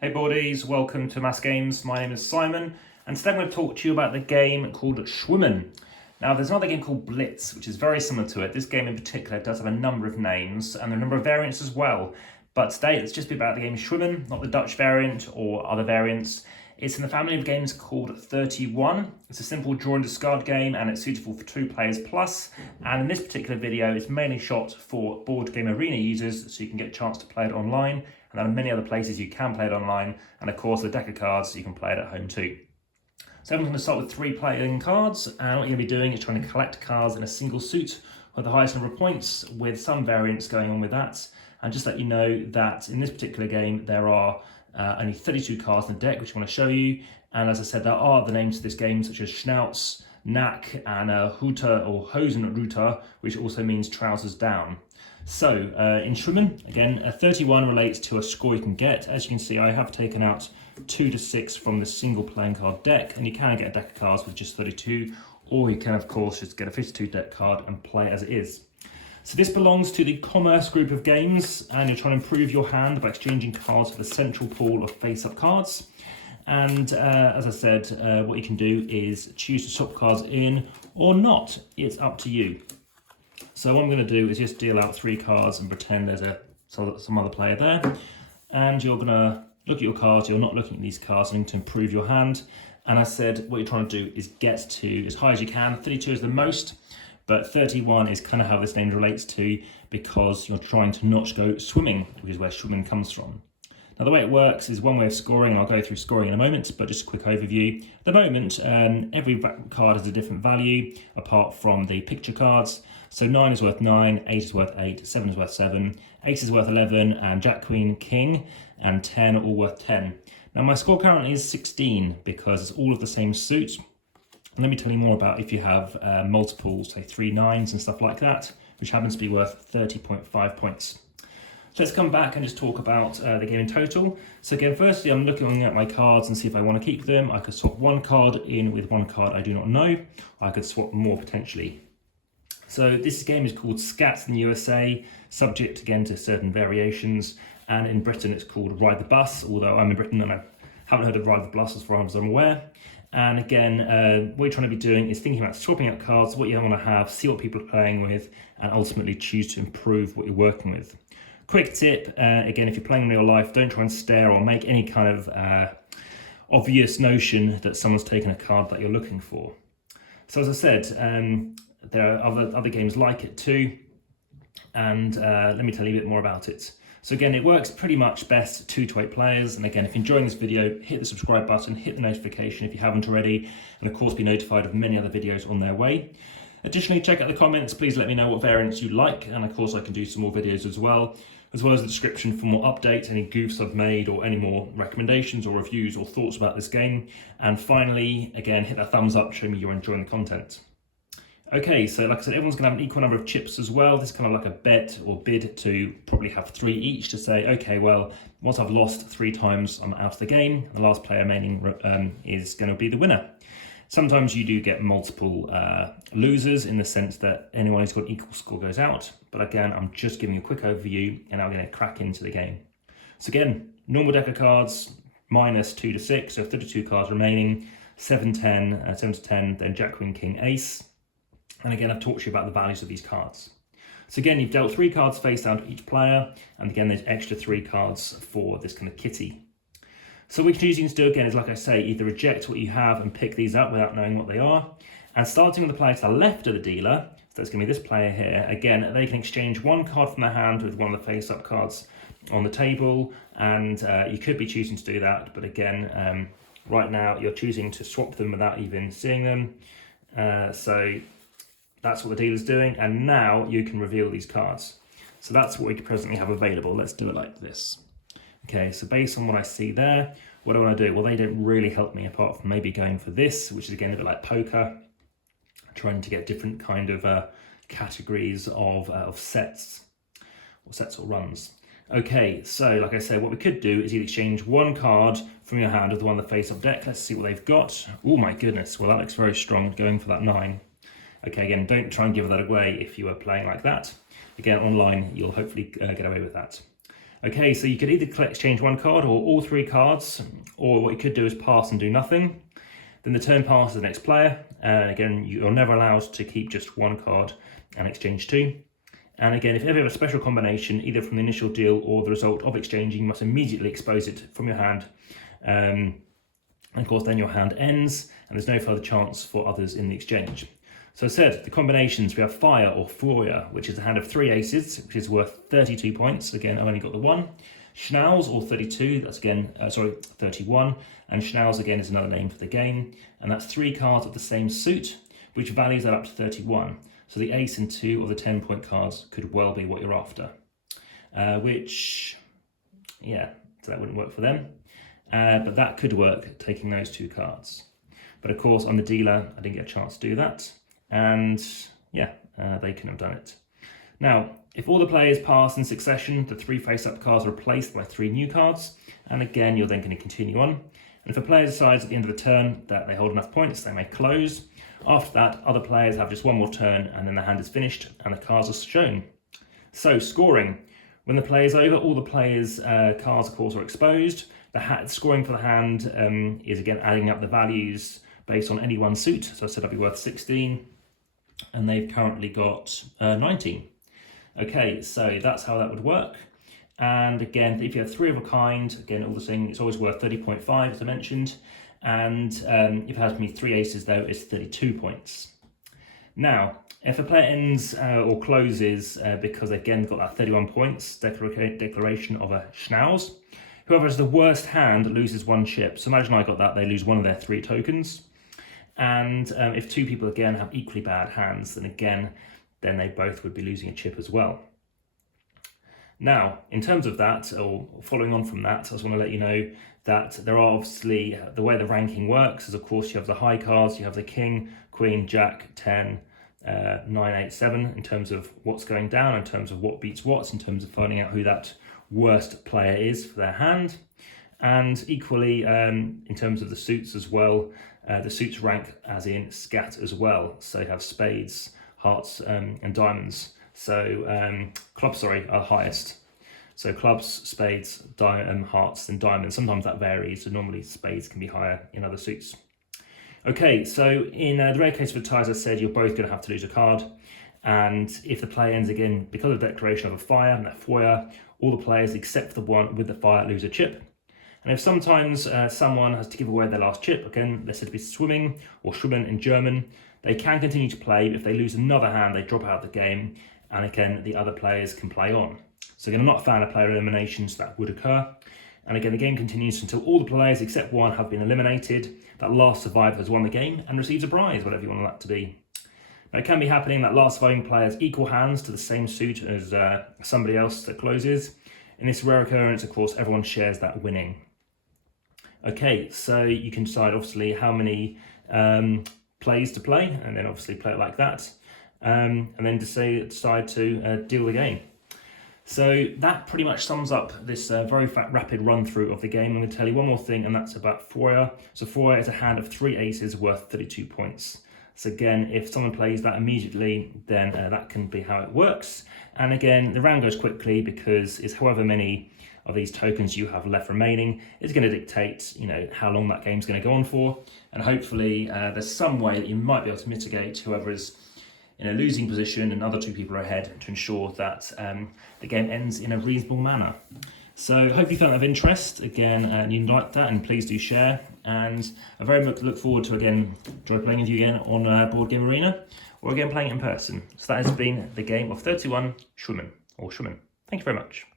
Hey boardies, welcome to Amass Games. My name is Simon, and today I'm going to talk to you about the game called Schwimmen. Now there's another game called Blitz, which is very similar to it. This game in particular does have a number of names and a number of variants as well. But today let's just be about the game Schwimmen, not the Dutch variant or other variants. It's in the family of games called 31. It's a simple draw and discard game and it's suitable for 2 players plus. And in this particular video, it's mainly shot for board game arena users, so you can get a chance to play it online. And there are many other places you can play it online. And of course, the deck of cards, you can play it at home too. So everyone's going to start with 3 playing cards. And what you're going to be doing is trying to collect cards in a single suit with the highest number of points, with some variants going on with that. And just let you know that in this particular game, there are only 32 cards in the deck, which I want to show you. And as I said, there are the names of this game, such as Schnauz, Nack, and Huter or Hosenruter, which also means trousers down. So in Schwimmen, again, a 31 relates to a score you can get. As you can see, I have taken out 2 to 6 from the single playing card deck, and you can get a deck of cards with just 32, or you can, of course, just get a 52 deck card and play as it is. So this belongs to the Commerce group of games, and you're trying to improve your hand by exchanging cards for the central pool of face-up cards. And as I said, what you can do is choose to swap cards in or not. It's up to you. So what I'm going to do is just deal out 3 cards and pretend there's some other player there. And you're going to look at your cards. You're not looking at these cards. You need to improve your hand. And I said what you're trying to do is get to as high as you can. 32 is the most. But 31 is kind of how this name relates to, because you're trying to not go swimming, which is where Schwimmen comes from. Now the way it works is one way of scoring, and I'll go through scoring in a moment, but just a quick overview. At the moment, every card has a different value, apart from the picture cards. So 9 is worth 9, 8 is worth 8, 7 is worth 7, 8 is worth 11, and Jack, Queen, King, and 10 are all worth 10. Now my score currently is 16, because it's all of the same suit. And let me tell you more about if you have multiple, say 3 9s and stuff like that, which happens to be worth 30.5 points. So let's come back and just talk about the game in total. So again, firstly, I'm looking at my cards and see if I want to keep them. I could swap 1 card in with 1 card I do not know. I could swap more potentially. So this game is called Scats in the USA, subject again to certain variations. And in Britain, it's called Ride the Bus, although I'm in Britain and I haven't heard of Ride the Bus as far as I'm aware. And again, what you're trying to be doing is thinking about swapping up cards, what you want to have, see what people are playing with, and ultimately choose to improve what you're working with. Quick tip, again, if you're playing in real life, don't try and stare or make any kind of obvious notion that someone's taken a card that you're looking for. So as I said, there are other games like it too, and let me tell you a bit more about it. So again, it works pretty much best 2 to 8 players. And again, if you're enjoying this video, hit the subscribe button, hit the notification if you haven't already, and of course be notified of many other videos on their way. Additionally, check out the comments. Please let me know what variants you like, and of course I can do some more videos as well as the description for more updates, any goofs I've made, or any more recommendations or reviews or thoughts about this game. And finally, again, hit that thumbs up, show me you're enjoying the content. Okay, so like I said, everyone's going to have an equal number of chips as well. This is kind of like a bet or bid to probably have 3 each to say, okay, well, once I've lost 3 times, I'm out of the game. The last player remaining is going to be the winner. Sometimes you do get multiple losers in the sense that anyone who's got an equal score goes out. But again, I'm just giving you a quick overview and I'm going to crack into the game. So again, normal deck of cards, minus 2 to 6, so 32 cards remaining, 7 to 10, then Jack, Queen, King, Ace. And again, I've talked to you about the values of these cards. So again, you've dealt 3 cards face down to each player. And again, there's extra 3 cards for this kind of kitty. So what you can do again is, like I say, either reject what you have and pick these up without knowing what they are. And starting with the player to the left of the dealer, so that's going to be this player here. Again, they can exchange 1 card from their hand with one of the face-up cards on the table. And you could be choosing to do that. But again, right now, you're choosing to swap them without even seeing them. So that's what the dealer's doing, and now you can reveal these cards. So that's what we presently have available. Let's do it like this. Okay, so based on what I see there, what do I want to do? Well, they don't really help me apart from maybe going for this, which is again a bit like poker, trying to get different kind of categories of sets or runs. Okay, so like I said, what we could do is either exchange 1 card from your hand with the one on the face-up deck. Let's see what they've got. Oh my goodness, well that looks very strong, going for that 9. Okay, again, don't try and give that away if you are playing like that. Again, online, you'll hopefully get away with that. Okay, so you could either exchange one card or all 3 cards, or what you could do is pass and do nothing. Then the turn passes to the next player. Again, you're never allowed to keep just 1 card and exchange 2. And again, if you ever have a special combination, either from the initial deal or the result of exchanging, you must immediately expose it from your hand. And of course, then your hand ends, and there's no further chance for others in the exchange. So I said, the combinations, we have Fire or Feuer, which is a hand of 3 aces, which is worth 32 points. Again, I've only got the 1. Schnauz or 32, that's again, 31. And Schnauz again is another name for the game. And that's 3 cards of the same suit, which values that up to 31. So the ace and 2 of the 10-point cards could well be what you're after. So that wouldn't work for them. But that could work, taking those 2 cards. But of course, on the dealer, I didn't get a chance to do that. And they couldn't have done it. Now, if all the players pass in succession, the 3 face-up cards are replaced by 3 new cards. And again, you're then going to continue on. And if a player decides at the end of the turn that they hold enough points, they may close. After that, other players have just 1 more turn, and then the hand is finished and the cards are shown. So, scoring. When the play is over, all the players' cards, of course, are exposed. The scoring for the hand is, again, adding up the values based on any one suit. So I said that'd be worth 16. And they've currently got 19. Okay, so that's how that would work. And again, if you have 3 of a kind, again, all the same, it's always worth 30.5, as I mentioned. And if it has to be 3 aces, though, it's 32 points. Now, if a player ends or closes because, again, got that 31 points, declaration of a Schnauz, whoever has the worst hand loses 1 chip. So imagine I got that, they lose 1 of their 3 tokens. And if 2 people, again, have equally bad hands, then they both would be losing a chip as well. Now, in terms of that, or following on from that, I just want to let you know that there are obviously, the way the ranking works is, of course, you have the high cards, you have the king, queen, jack, 10, 9, 8, 7, in terms of what's going down, in terms of what beats what, in terms of finding out who that worst player is for their hand. And equally, in terms of the suits as well, the suits rank as in scat as well. So you have spades, hearts, and diamonds. So clubs, are highest. So clubs, spades, hearts, and diamonds. Sometimes that varies. So normally spades can be higher in other suits. Okay, so in the rare case of a tie, as I said, you're both going to have to lose a card. And if the play ends again, because of the declaration of a fire and that Feuer, all the players except for the one with the fire lose a chip. And if sometimes someone has to give away their last chip, again, they're said to be Schwimmen or Schwimmen in German, they can continue to play. If they lose another hand, they drop out of the game. And again, the other players can play on. So again, I'm not a fan of player eliminations, that would occur. And again, the game continues until all the players except one have been eliminated. That last survivor has won the game and receives a prize, whatever you want that to be. Now, it can be happening that last surviving player has equal hands to the same suit as somebody else that closes. In this rare occurrence, of course, everyone shares that winning. Okay, so you can decide, obviously, how many plays to play, and then obviously play it like that. And then decide to deal the game. So that pretty much sums up this very rapid run through of the game. I'm going to tell you one more thing, and that's about Feuer. So Feuer is a hand of 3 aces worth 32 points. So again, if someone plays that immediately, then that can be how it works. And again, the round goes quickly because it's however many of these tokens you have left remaining is going to dictate, how long that game's going to go on for. And hopefully there's some way that you might be able to mitigate whoever is in a losing position and other 2 people are ahead to ensure that the game ends in a reasonable manner. So hope you found that of interest again, and you liked that, and please do share. And I very much look forward to enjoy playing with you again on Board Game Arena, or again playing it in person. So that has been the game of 31 Schwimmen. Thank you very much.